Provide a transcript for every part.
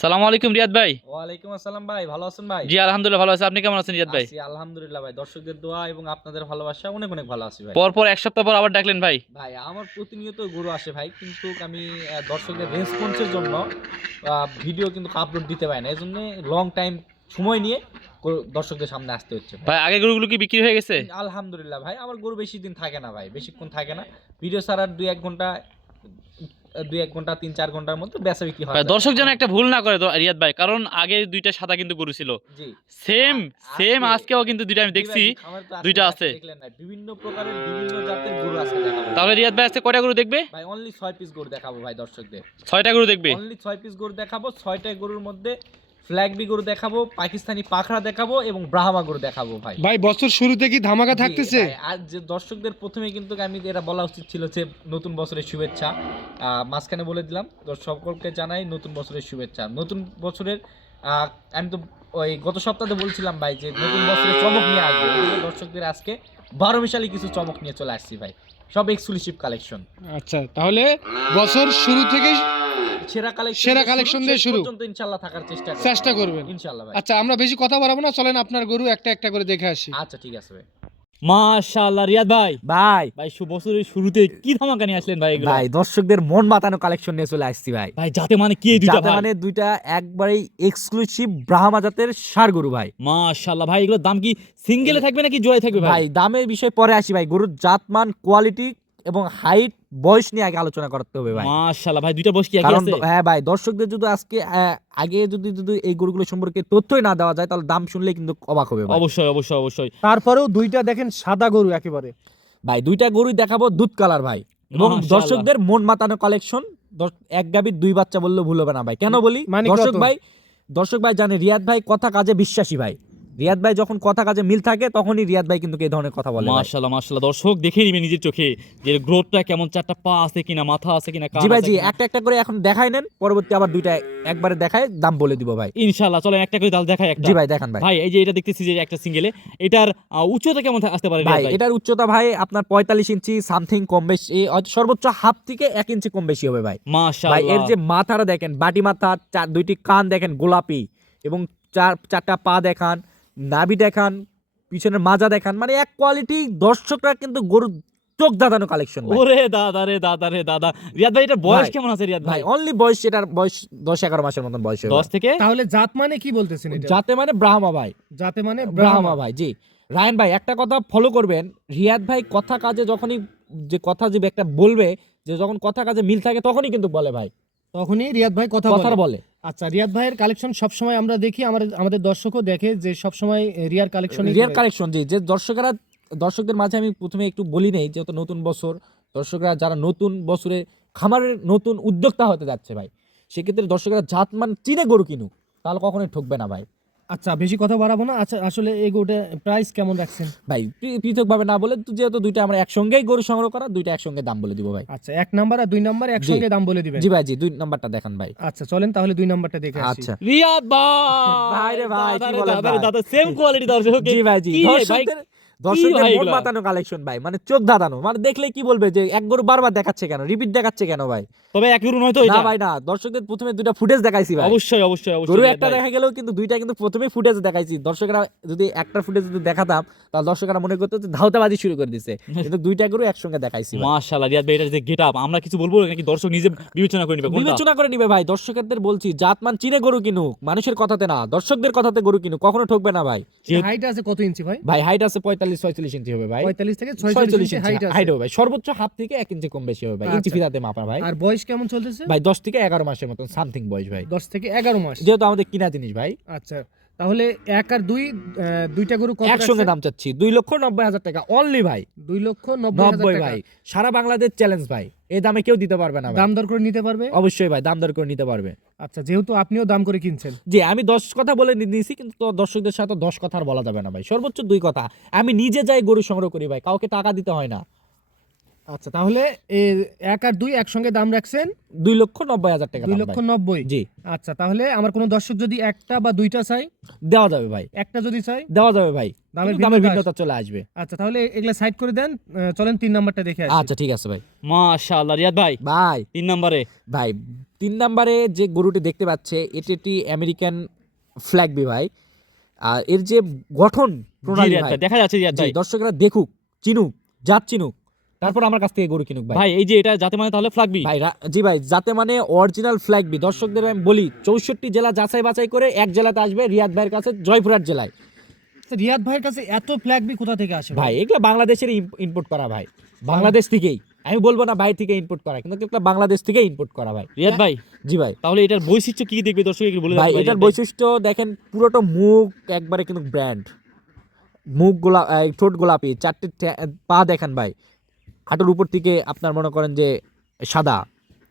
সালাম আলাইকুম রিয়াদ ভাই। ওয়ালাইকুম আসসালাম ভাই ভালো আছেন ভাই? জি আলহামদুলিল্লাহ ভালো আছি। আপনি কেমন আছেন রিয়াদ ভাই? আলহামদুলিল্লাহ ভাই দর্শকদের দোয়া এবং আপনাদের ভালোবাসা অনেক অনেক ভালো আছি ভাই। পরপর এক সপ্তাহ পর আবার ডাকলেন ভাই। ভাই আমার প্রতিনিয়ত গরু আসে ভাই কিন্তু আমি দর্শকদের রেসপন্সের জন্য ভিডিও কিন্তু আপলোড দিতে পারি না। এই জন্য লং টাইম সময় নিয়ে দর্শকদের সামনে আসতে হচ্ছে ভাই। ভাই আগে গরুগুলো কি বিক্রি হয়ে গেছে? আলহামদুলিল্লাহ ভাই আমার গরু বেশি দিন থাকে না ভাই বেশিক্ষণ থাকে না। ভিডিও ছাড়ার দুই এক ঘণ্টা দুই এক ঘণ্টা তিন চার ঘণ্টার মধ্যে বেচা বিক্রি হয়। দর্শক যেন একটা ভুল না করে তো রিয়াদ ভাই কারণ আগে দুইটা সাদা কিন্তু গরু ছিল। সেম সেম আজকেও কিন্তু দুইটা আমি দেখছি দুইটা আছে। বিভিন্ন প্রকারের বিভিন্ন জাতের গরু আছে তাহলে রিয়াদ ভাই আজকে কয়টা গরু দেখবে? ভাই অনলি ছয় পিস গরু দেখাবো ভাই দর্শকদের। ছয়টা গরু দেখবে? অনলি ছয় পিস গরু দেখাবো ছয়টা গরুর মধ্যে ফ্ল্যাগবি গরু দেখাবো পাকিস্তানি পাখরা দেখাবো এবং ব্রাহ্মা গরু দেখাবো ভাই। ভাই বছর শুরুতে কি ধামাকা থাকতেছে? আর যে দর্শকদের প্রথমে কিন্তু আমি এটা বলা উচিত ছিল যে নতুন বছরের শুভেচ্ছা। মাঝখানে বলে দিলাম তো সকলকে জানাই নতুন বছরের শুভেচ্ছা। নতুন বছরের আমি তো ওই গত সপ্তাহে বলছিলাম ভাই যে নতুন বছরের চমক নিয়ে আসব। দর্শকদের আজকে বারো মিশালি কিছু চমক নিয়ে চলে আসছি ভাই। সব এক্সক্লুসিভ কালেকশন আচ্ছা তাহলে বছর শুরু থেকেই সেরা কালেকশন সেরা collection দিয়ে শুরু। পর্যন্ত ইনশাআল্লাহ থাকার চেষ্টা করব। চেষ্টা করবেন। ইনশাআল্লাহ ভাই। আচ্ছা আমরা বেশি কথা বাড়াবো না চলেন আপনার গরু একটা একটা করে দেখে আসি। আচ্ছা ঠিক আছে ভাই। মাশাআল্লাহ রিয়াদ ভাই। ভাই। ভাই শু বছরের শুরুতে কি ধামাকা নিয়ে আসলেন ভাই এগুলো? ভাই দর্শকদের মন মাতানো কালেকশন নিয়ে চলে আসছি ভাই। ভাই যাতে মানে কি দুইটা যাতে ভাই? মানে দুইটা একবারেই এক্সক্লুসিভ ব্রাহ্মা জাতের সার গরু ভাই। মাশাআল্লাহ ভাই এগুলোর দাম কি সিঙ্গেলে থাকবে নাকি জোড়ায় থাকবে ভাই? ভাই দামের বিষয় পরে আসি ভাই। গরুর জাতমান কোয়ালিটি এবং হাইট বয়স নিয়ে আগে আলোচনা করতে হবে ভাই। মাশাআল্লাহ ভাই দুইটা বস কি কারণ আছে? হ্যাঁ ভাই দর্শকদের যদি আজকে আগে যদি যদি এই গরুগুলো সম্পর্কে তথ্যই না দেওয়া যায় তাহলে দাম শুনলে কিন্তু অবাক হবে ভাই। অবশ্যই অবশ্যই অবশ্যই। তারপরেও দুইটা দেখেন সাদা গরু একেবারে। ভাই দুইটা গরুই দেখাবো দুধ কালার ভাই। এবং দর্শকদের মন মাতানো কালেকশন এক গাবির দুই বাচ্চা বললে ভুল হবে না ভাই। কেন বলি? মানে দর্শক ভাই দর্শক ভাই জানে রিয়াদ ভাই কথা কাজে বিশ্বাসী ভাই। রিয়াদ ভাই যখন কথা কাজে মিল থাকে তখনই রিয়াদ ভাই কিন্তু এই ধরনের কথা বলে। মাশাআল্লাহ মাশাআল্লাহ। দর্শক দেখে নিবে নিজের চোখে যে গ্রোথটা কেমন চারটা পা আছে কিনা মাথা আছে কিনা জি ভাই জি একটা একটা করে এখন দেখাই নেন পরবর্তী আবার দুইটা একবারে দেখায় দাম বলে দিব ভাই। ইনশাআল্লাহ চলেন একটা করে দাল দেখাই একটা। জি ভাই দেখান ভাই। ভাই এই যে এটা দেখতেছি যে একটা সিঙ্গেলে এটার উচ্চতা কেমন আসতে পারে ভাই এটার উচ্চতা ভাই আপনার পঁয়তাল্লিশ ইঞ্চি সামথিং কম বেশি সর্বোচ্চ হাফ থেকে এক ইঞ্চি কম বেশি হবে ভাই। মাশাআল্লাহ। ভাই এর যে মাথাটা দেখেন বাটি মাথা চার দুইটি কান দেখেন গোলাপি এবং চার চারটা পা দেখান। নাভি দেখান পিছনের মাজা দেখান মানে এক কোয়ালিটি দর্শকরা কিন্তু গরু চোখ দাদানো কালেকশন ওরে দাদা রে দাদা রে দাদা। রিয়াদ ভাই এটার বয়স কেমন আছে রিয়াদ ভাই অনলি বয়স এটার বয়স দশ এগারো মাসের মতন বয়স দশ থেকে? তাহলে জাত মানে কি বলতেছেন এটা? যাতে মানে ব্রাহ্মা ভাই। জাতে মানে ব্রাহ্মা ভাই জি। রায়ন ভাই একটা কথা ফলো করবেন রিয়াদ ভাই কথা কাজে যখনই যে কথা যে একটা বলবে যে যখন কথা কাজে মিল থাকে তখনই কিন্তু বলে ভাই। তখনই রিয়াদ ভাই কথা কথা বলে। আচ্ছা রিয়াদ ভাইয়ের কালেকশন সবসময় আমরা দেখি আমাদের আমাদের দর্শকও দেখে যে সব সময় রিয়ার কালেকশন রিয়ার কালেকশন জি যে দর্শকরা দর্শকদের মাঝে আমি প্রথমে একটু বলি নেই যেহেতু নতুন বছর দর্শকরা যারা নতুন বছরে খামারের নতুন উদ্যোক্তা হতে যাচ্ছে ভাই সেক্ষেত্রে দর্শকরা জাতমান চিনে গরু কিনুক তাহলে কখনোই ঠকবে না ভাই। আচ্ছা বেশি কথা বাড়াবো না। আচ্ছা আসলে এই গরুটা প্রাইস কেমন রাখছেন? ভাই পৃথক ভাবে না বলে যেহেতু দুইটা আমরা একসঙ্গেই গরু সংগ্রহ করা দুইটা একসঙ্গে দাম বলে দিব ভাই। আচ্ছা এক নাম্বার আর দুই নাম্বার একসঙ্গে দাম বলে দিবেন। জি ভাই জি দুই নাম্বারটা দেখান ভাই। আচ্ছা চলেন তাহলে দুই নাম্বারটা দেখে আসি। আচ্ছা। রিয়াদ ভাই! রে ভাই, কি দাদা বলেন ভাই? দাদা সেম কোয়ালিটি দর্শক। জি ভাই জি। ভাই? দর্শকদের মন? মাতানো কালেকশন ভাই? মানে চোখ দাদানো মানে দেখলে কি বলবে যে এক গরু বারবার দেখাচ্ছে কেন? রিপিট দেখাচ্ছে কেন ভাই? তবে এক গরু নয় তো না ভাই না। দর্শকদের প্রথমে দুইটা ফুটেজ দেখাইছি ভাই। অবশ্যই অবশ্যই অবশ্যই গরু একটা দেখা গেলেও কিন্তু দুইটা কিন্তু প্রথমেই ফুটেজ দেখাইছি। দর্শকরা যদি একটা ফুটেজ যদি দেখাতাম তাহলে দর্শকরা মনে করতো যে ধাওতাবাজি শুরু করে দিছে। কিন্তু দুইটা গরু একসঙ্গে দেখাইছি। মাশাআল্লাহ রিয়াদ ভাই এটার যে গেটআপ আমরা কিছু বলব নাকি? দর্শক নিজে বিবেচনা করে নিবে বিবেচনা করে নিবে ভাই। দর্শকদের বলছি জাতমান চিনে গরু কিনুক মানুষের কথাতে না। দর্শকদের কথাতে গরু কিনুক কখনো ঠকবে না ভাই। হাইট আছে কত ইঞ্চি ভাই? ভাই হাইট আছে পঁয়তাল্লিশ ছয়চল্লিশ ইঞ্চি হবে ভাই। পঁয়তাল্লিশ থেকে ছয়চল্লিশ ইঞ্চি হাইট হবে ভাই। সর্বোচ্চ হাফ থেকে এক ইঞ্চি কম বেশি হবে ভাই। ইঞ্চি আচ্ছা। ফিতাতে মাপা ভাই। আর বয়স কেমন চলতেছে? ভাই দশ থেকে এগারো মাসের মতন সামথিং বয়স ভাই। দশ থেকে এগারো মাস। যেহেতু আমাদের কিনা জিনিস ভাই। আচ্ছা। তাহলে এক আর দুই দুইটা গরু কত একসঙ্গে দাম চাচ্ছি। দুই লক্ষ নব্বই হাজার টাকা। অনলি ভাই। দুই লক্ষ নব্বই। ভাই। সারা বাংলাদেশ চ্যালেঞ্জ ভাই। এই দামে কেউ দিতে পারবে না দাম দর করে নিতে পারবে? অবশ্যই ভাই দাম দর করে নিতে পারবে। আচ্ছা যেহেতু আপনিও দাম করে কিনছেন। জি আমি দশ কথা বলে নিয়েছি কিন্তু দর্শকদের সাথে দশ কথা আর বলা যাবে না ভাই। সর্বোচ্চ দুই কথা। আমি নিজে যাই গরু সংগ্রহ করি ভাই কাউকে টাকা দিতে হয় না। আচ্ছা তাহলে এক আর দুই একসঙ্গে দাম রাখছেন? দুই লক্ষ নব্বই হাজার টাকা দুই লক্ষ নব্বই? জি। আচ্ছা তাহলে আমার কোনো দর্শক যদি একটা বা দুইটা চাই দেওয়া যাবে ভাই। একটা যদি চাই দেওয়া যাবে ভাই। দামের দামের ভিন্নতা চলে আসবে। আচ্ছা তাহলে এগুলা সাইড করে দেন চলেন তিন নাম্বারটা দেখে আচ্ছা ঠিক আছে ভাই। মাশাআল্লাহ রিয়াদ ভাই। ভাই। তিন নম্বরে। ভাই তিন নম্বরে যে গরুটি দেখতে পাচ্ছে এটি একটি আমেরিকান ফ্ল্যাগবি ভাই। আর এর যে গঠন প্রণালী দেখা যাচ্ছে রিয়াদ ভাই। দর্শকরা দেখুক চিনুক জাত চিনুক। তারপর আমার কাছ থেকে গরু কিনুক ভাই। ভাই এই যে এটা যাতে মানে তাহলে ফ্ল্যাগবি ভাই জি ভাই যাতে মানে অরিজিনাল ফ্ল্যাগবি দর্শকদের আমি বলি চৌষট্টি জেলা যাচাই বাছাই করে এক জেলাতে আসবে রিয়াদ ভাইয়ের কাছে জয়পুরহাট জেলায়। আচ্ছা, রিয়াদ ভাইয়ের কাছে এত ফ্ল্যাগবি কোথা থেকে আসে ভাই এগুলো বাংলাদেশের ইম্পোর্ট করা ভাই। বাংলাদেশ থেকেই। আমি বলব না বাইরে থেকে ইম্পোর্ট করা কিন্তু এগুলো বাংলাদেশ থেকে ইম্পোর্ট করা ভাই। রিয়াদ ভাই? জি ভাই। তাহলে এটার বৈশিষ্ট্য কি দেখবে? দর্শক একটু বলে ভাই এটার বৈশিষ্ট্য দেখেন পুরোটা মুখ একবারে কিন্তু ব্র্যান্ড মুখ গোলা ঠোঁট গোলাপি চারটে পা দেখেন ভাই। হাঁটুর উপর থেকে আপনার মনে করেন যে সাদা,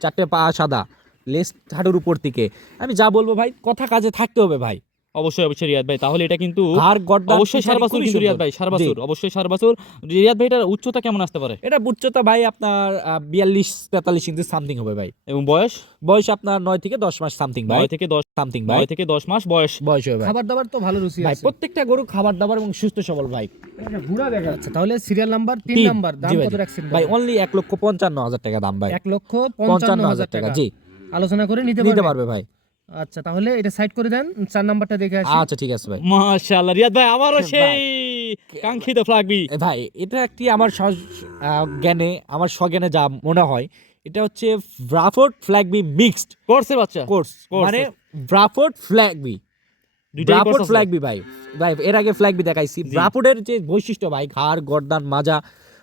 চারটে পা সাদা, লেস হাঁটুর উপর থেকে। আমি যা বলব ভাই, কথা কাজে থাকতে হবে ভাই। অবশ্যই অবশ্যই রিয়াদ ভাই। তাহলে এটা কিন্তু অবশ্যই সার বাছুর কিন্তু রিয়াদ ভাই সার বাছুর অবশ্যই সার বাছুর। রিয়াদ ভাই এটার উচ্চতা কেমন আসতে পারে? এটা উচ্চতা ভাই আপনার বিয়াল্লিশ তেতাল্লিশ ইঞ্চি সামথিং হবে ভাই। এবং বয়স? বয়স আপনার নয় থেকে দশ মাস সামথিং ভাই। নয় থেকে দশ সামথিং ভাই। নয় থেকে দশ মাস বয়স। বয়স হবে ভাই। খাবার দাবার তো ভালো রুচি ভাই প্রত্যেকটা গরু খাবার দাবার এবং সুস্থ সবল ভাই। আচ্ছা তাহলে সিরিয়াল নাম্বার তিন। নাম্বার দাম জি ভাই, কত রাখছেন ভাই? অনলি এক লক্ষ পঞ্চান্ন হাজার টাকা দাম ভাই। এক লক্ষ পঞ্চান্ন হাজার টাকা জি। আলোচনা করে নিতে পারবে ভাই। আচ্ছা তাহলে এটা সাইড করে দেন চার নাম্বারটা দেখে আসি। আচ্ছা ঠিক আছে ভাই। মাশাআল্লাহ রিয়াদ ভাই আবারও সেই কাঙ্ক্ষিত ফ্লাগবি এ ভাই এটা একটি আমার স- জ্ঞানে আমার স্বজ্ঞানে যা মনে হয় এটা হচ্ছে ব্রাফোর্ড ফ্ল্যাগবি মিক্সড কোর্সের বাচ্চা। কোর্স মানে ব্রাফোর্ড ফ্ল্যাগবি ব্রাফোর্ড। ফ্ল্যাগবি ভাই। ভাই এর আগে ফ্ল্যাগবি দেখাইছি। ব্রাফোর্ডের যে বৈশিষ্ট্য ভাই ঘাড় গর্দান মাজা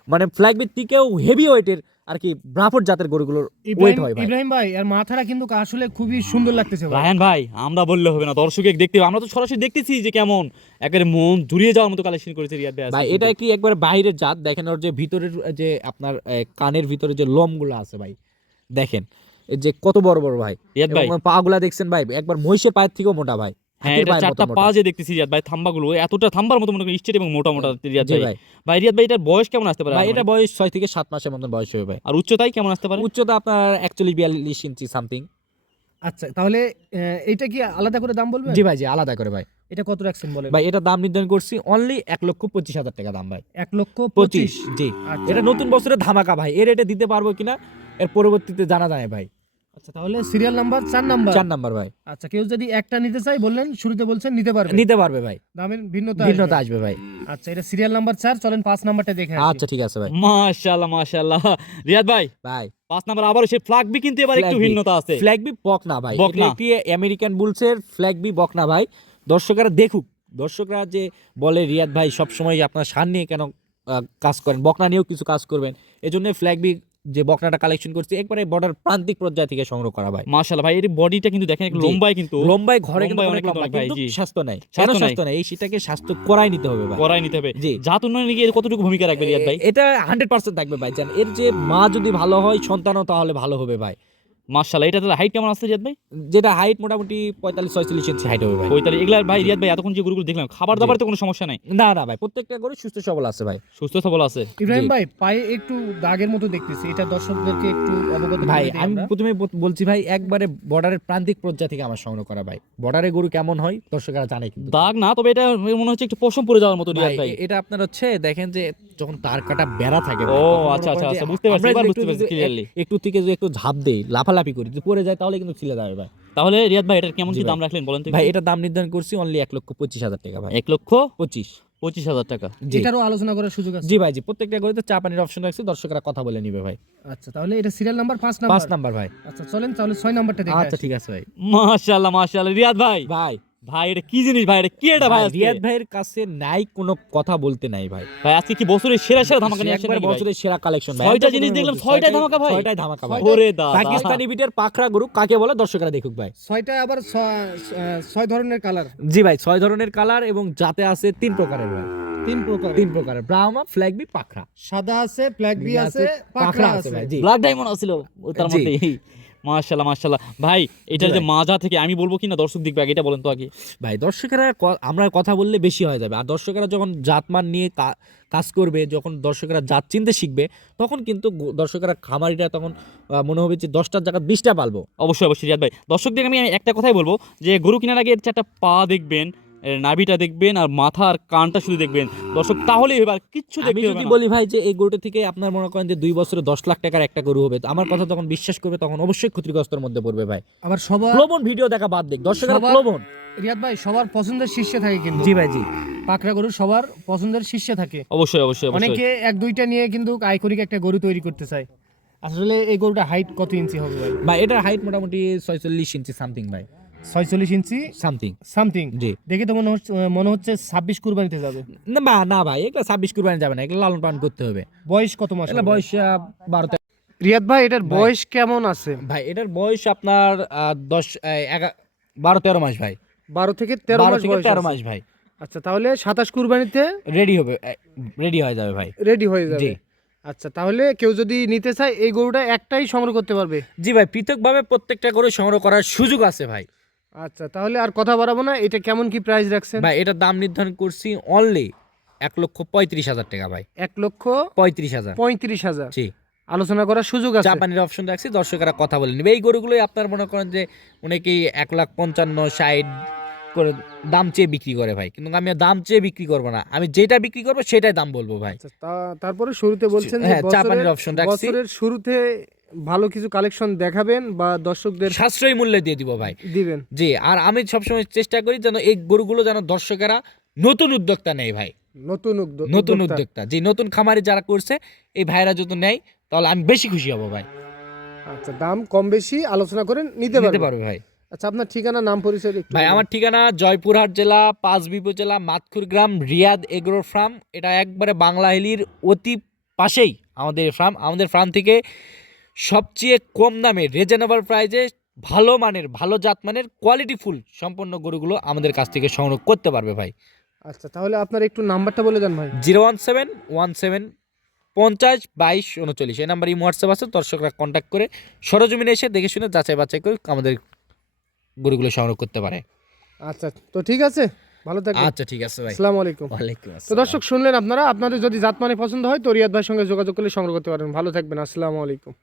মানে ফ্ল্যাগবির থেকেও হেভি ওয়েটের আর কি ব্রাফোর্ড জাতের গরুগুলোর ওয়েট হয় ভাই। ইব্রাহিম ভাই আর মাথাটা কিন্তু আসলে খুবই সুন্দর লাগতেছে ভাই। রায়হান ভাই আমরা বললে হবে না দর্শকে দেখতে হবে। আমরা তো সরাসরি দেখতেছি যে কেমন একেবারে মন জুড়িয়ে যাওয়ার মতো কালেকশন করেছে রিয়াদ ভাই ভাই এটা কি একবার বাইরের জাত? দেখেন ওর যে ভিতরের যে আপনার কানের ভিতরে যে লোমগুলো আছে ভাই দেখেন। এই যে কত বড় বড় ভাই। রিয়াদ ভাই। এবং পা গুলা দেখছেন ভাই একবার মহিষের পায়ের থেকেও মোটা ভাই। হ্যাঁ এটা চারটা পা যে দেখতেছি রিয়াদ ভাই থাম্বাগুলো এতটা থাম্বার মতো মনে করি স্টেট এবং মোটা মোটা রিয়াদ ভাই। ভাই। ভাই রিয়াদ ভাই এটার বয়স কেমন আসতে পারে ভাই এটা বয়স ছয় থেকে সাত মাসের মতন বয়স হবে ভাই। আর উচ্চতাই কেমন আসতে পারে? উচ্চতা আপনার একচল্লিশ বিয়াল্লিশ ইঞ্চি সামথিং আচ্ছা তাহলে আহ, এইটা কি আলাদা করে দাম বলবেন? জি ভাই জি আলাদা করে ভাই। এটা কত রাখছেন বলেন? ভাই এটা দাম নির্ধারণ করছি অনলি এক লক্ষ পঁচিশ হাজার টাকা দাম ভাই। এক লক্ষ পঁচিশ পঁচিশ? জি। আচ্ছা। এটা নতুন বছরের ধামাকা ভাই। এর রেটে দিতে পারব কিনা এর পরবর্তীতে জানা যায় ভাই। আচ্ছা তাহলে সিরিয়াল নাম্বার চার নাম্বার চার নাম্বার ভাই। আচ্ছা কেউ যদি একটা নিতে চাই বললেন শুরুতে বলছেন নিতে পারবে। নিতে পারবে ভাই। দামের ভিন্নতা ভিন্নতা আসবে। ভাই। আচ্ছা এটা সিরিয়াল নাম্বার চার চলেন পাঁচ নাম্বারটা দেখে আচ্ছা ঠিক আছে ভাই। মাশাআল্লাহ মাশাআল্লাহ। রিয়াদ ভাই ভাই। পাঁচ নাম্বার আবারও সেই ফ্লাগবি কিন্তু এবার একটু ভিন্নতা আছে। ফ্ল্যাগ বি বকনা ভাই। বকনা। এটা আমেরিকান বুলসের ফ্ল্যাগ বি বকনা ভাই? দর্শকরা দেখুক। দর্শকরা যে বলে রিয়াদ ভাই সবসময় আপনার সার নিয়ে কেন কাজ করেন? বকনা নিয়েও কিছু কাজ করবেন। এজন্য ফ্ল্যাগ বি যে বকনাটা কালেকশন করছি একবারে বর্ডার প্রান্তিক পর্যায় থেকে সংগ্রহ করা ভাই। মাশাআল্লাহ ভাই এর বডিটা কিন্তু দেখেন। লম্বায় কিন্তু লম্বায় ঘরে কিন্তু অনেক লম্বা ভাই, জি। স্বাস্থ্য নাই কেন স্বাস্থ্য নাই। এই সেটাকে স্বাস্থ্য করাই নিতে হবে ভাই। করাই নিতে হবে। জি। জাত উন্নয়নে গিয়ে কতটুকু ভূমিকা রাখবে রিয়াদ ভাই? এটা হান্ড্রেড পার্সেন্ট থাকবে ভাই জান এর যে মা যদি ভালো হয় সন্তানও তাহলে ভালো হবে ভাই। মাশাআল্লাহ এটা তাহলে হাইট কেমন আসছে রিয়াদ ভাই? যেটা হাইট মোটামুটি পঁয়তাল্লিশ ছয়চল্লিশ ইঞ্চি হাইট হবে ভাই। পঁয়তাল্লিশ এগুলা ভাই রিয়াদ ভাই এতক্ষণ যে গরুগুলো দেখলাম খাবার দাবার তো কোনো সমস্যা নাই? না না ভাই প্রত্যেকটা করে সুস্থ সবল আছে ভাই। সুস্থ সবল আছে? ইব্রাহিম ভাই পায়ে একটু দাগের মতো দেখতেছি এটা দর্শকদেরকে একটু অবগত ভাই আমি প্রথমে বলছি ভাই একবারে বর্ডারের প্রান্তিক পর্যায় থেকে আমার সংগ্রহ করা ভাই। বর্ডারে গরু কেমন হয় দর্শকরা জানে কিন্তু। দাগ না তবে এটা মনে হচ্ছে একটু পশম পড়ে যাওয়ার মতো রিয়াদ ভাই, এটা আপনার হচ্ছে দেখেন যে যখন তার কাটা বেড়া থাকে ও, আচ্ছা, আচ্ছা, আচ্ছা, বুঝতে পারছি, বুঝতে একটু পারছি একটু থেকে যদি একটু ঝাঁপ দেই লাফালাফি করি। যদি পড়ে যায় তাহলে কিন্তু ছিলে যাবে ভাই। তাহলে রিয়াদ ভাই এটার কেমন কি দাম রাখলেন বলেন তো ভাই? এটা দাম নির্ধারণ করছি অনলি এক লক্ষ পঁচিশ হাজার টাকা ভাই। এক লক্ষ পঁচিশ। পঁচিশ হাজার টাকা। যেটারও এটারও আলোচনা করার সুযোগ আছে। জি ভাই জি প্রত্যেকটা গড়িতে চা পানির অপশন রাখছি দর্শকরা কথা বলে নিবে ভাই। আচ্ছা তাহলে এটা সিরিয়াল নাম্বার পাঁচ নাম্বার পাঁচ নাম্বার নাম্বার ভাই। আচ্ছা চলেন তাহলে ছয় নাম্বারটা দেখি আচ্ছা ঠিক আছে ভাই। মাশাআল্লাহ মাশাআল্লাহ রিয়াদ ভাই। ভাই। ভাই এটা কি জিনিস ভাই? এটা কি এটা ভাই রিয়াদ ভাইয়ের কাছে নাই কোনো কথা বলতে নাই ভাই। ভাই আজকে কি বছরের সেরা সেরা ধামাকা নিয়ে আসছেন? বছরের সেরা কালেকশন ভাই। ছয়টা জিনিস দেখলাম, ছয়টাই ধামাকা ভাই? ছয়টাই ধামাকা ভাই। ওরে দাদা। পাকিস্তানি বিটের পাখরা গরু কাকে বলে? দর্শকরা দেখুক ভাই। ছয়টা আবার ছয় ধরনের কালার জি ভাই ছয় ধরনের কালার এবং যাতে আছে তিন প্রকারের ভাই। তিন প্রকার তিন প্রকারের। ব্রাহ্মা ফ্ল্যাগবি পাখরা সাদা আছে ব্ল্যাক বি আছে পাখরা আছে আছে। ভাই জি। ব্ল্যাক ডায়মন্ড আছিল তার মধ্যে। মাশাল্লাহ মাশাল্লাহ ভাই এটা যে মাজা থেকে আমি বলব কি না দর্শক দেখবে আগে এটা বলেন তো আগে। ভাই দর্শকেরা আমরা কথা বললে বেশি হয়ে যাবে। আর দর্শকেরা যখন জাতমান নিয়ে কাজ করবে যখন দর্শকেরা জাত চিনতে শিখবে তখন কিন্তু দর্শকেরা খামারিরা তখন মনে হবে যে দশটার জায়গায় বিশটা পালবো। অবশ্যই অবশ্যই রিয়াদ ভাই। দর্শক দর্শকদের আমি একটা কথাই বলব যে গরু কেনার আগে চারটা পা দেখবেন নাভিটা দেখবেন আর মাথা আর কানটা শুধু দেখবেন। দর্শক তাহলেই হবে আর কিচ্ছু আমি যদি বলি ভাই যে এই গরুটা থেকে আপনার মনে করেন যে দুই বছরে দশ লাখ টাকার একটা গরু হবে আমার কথা তখন বিশ্বাস করবে তখন অবশ্যই ক্ষতিগ্রস্তের মধ্যে পড়বে ভাই। আবার সবার প্রলোভন ভিডিও দেখা বাদ দেখ দর্শকেরা প্রলোভন রিয়াদ ভাই সবার পছন্দের শীর্ষে থাকে কিন্তু। জি ভাই জি। পাকড়া গরু সবার পছন্দের শীর্ষে থাকে। অবশ্যই অবশ্যই অবশ্যই। অনেকে এক দুইটা নিয়ে কিন্তু আইকনিক একটা গরু তৈরি করতে চায়। আসলে এই গরুটা হাইট কত ইঞ্চি হবে ভাই? ভাই এটার হাইট মোটামুটি ছয়চল্লিশ ইঞ্চি সামথিং ভাই। ছয়চল্লিশ ইঞ্চি সামথিং। সামথিং। জি। দেখে তো মনে হচ্ছে মনে হচ্ছে ছাব্বিশ কুরবানিতে যাবে। না বা না ভাই এগুলো ছাব্বিশ কুরবানি যাবে না এগুলো লালন পালন করতে হবে। বয়স কত মাস বয়স বারো তেরো। রিয়াদ ভাই এটার বয়স কেমন আছে? ভাই এটার বয়স আপনার আহ, দশ আহ, এগা- বারো তেরো মাস ভাই। বারো থেকে তেরো মাস থেকে তেরো মাস ভাই। আচ্ছা তাহলে সাতাশ কুরবানিতে রেডি হবে রেডি হয়ে যাবে ভাই। রেডি হয়ে যাবে। আচ্ছা তাহলে কেউ যদি নিতে চায় এই গরুটা একটাই সংগ্রহ করতে পারবে? জি ভাই পৃথকভাবে প্রত্যেকটা গরু সংগ্রহ করার সুযোগ আছে ভাই। আচ্ছা তাহলে আর কথা বাড়াবো না। এটা কেমন কি প্রাইস রাখছেন? ভাই এটার দাম নির্ধারণ করছি অনলি এক লক্ষ পঁয়ত্রিশ হাজার টাকা ভাই। এক লক্ষ পঁয়ত্রিশ হাজার। পঁয়ত্রিশ হাজার। জি। আলোচনা করার সুযোগ আছে? জাপানির অপশন রাখছি দর্শকেরা কথা বলে নেবে। এই গরুগুলোই আপনার মনে করেন যে অনেকেই এক লাখ পঞ্চান্ন ষাট করে দাম চেয়ে বিক্রি করে ভাই। কিন্তু আমি দাম চেয়ে বিক্রি করব না। আমি যেটা বিক্রি করব সেটাই দাম বলব ভাই। আচ্ছা, তারপরে শুরুতে বলছেন হ্যাঁ, জাপানির অপশন রাখছি। বছরের শুরুতে ভালো কিছু কালেকশন দেখাবেন বা দর্শকদের সাশ্রয়ী মূল্যে দিয়ে দিব ভাই। দিবেন। জি আর আমি সবসময় চেষ্টা করি যেন এই গরুগুলো যেন দর্শকেরা নতুন উদ্যোক্তা নেয় ভাই। নতুন উদ্যোগ নতুন উদ্যোক্তা। উদ্যোক্তা জি নতুন খামারি যারা করছে এই ভাইরা যদি নেয় তাহলে আমি বেশি খুশি হব ভাই। আচ্ছা দাম কম বেশি আলোচনা করে নিতে নিতে পারবে। ভাই। আচ্ছা আপনার ঠিকানা নাম পরিচয় একটু ভাই আমার ঠিকানা জয়পুরহাট জেলা পাঁচবি জেলা মাতখুর গ্রাম রিয়াদ এগ্রো ফার্ম। এটা একবারে বাংলা হিলির অতি পাশেই আমাদের ফার্ম। আমাদের ফার্ম থেকে সবচেয়ে কম দামে রিজনেবল প্রাইজে ভালো মানের ভালো জাত মানের কোয়ালিটি ফুল সম্পন্ন গরুগুলো আমাদের কাছ থেকে সংগ্রহ করতে পারবে ভাই। আচ্ছা তাহলে আপনার একটু নাম্বারটা বলে দেন ভাই। Zero one seven one seven পঞ্চাশ বাইশ উনচল্লিশ। এই নাম্বার এই হোয়াটসঅ্যাপ আছে দর্শকরা কন্ট্যাক্ট করে সরজমিনে এসে দেখে শুনে যাচাই বাছাই করে আমাদের গরুগুলো সংগ্রহ করতে পারে। আচ্ছা তো ঠিক আছে ভালো থাকবেন। আচ্ছা ঠিক আছে ভাই। আসসালামু আলাইকুম। ওয়ালাইকুম তো আসসালাম। দর্শক শুনলেন আপনারা আপনাদের যদি জাত মানে পছন্দ হয় তো রিয়াদ ভাইয়ের সঙ্গে যোগাযোগ করলে সংগ্রহ করতে পারেন। ভালো থাকবেন আসসালামু আলাইকুম।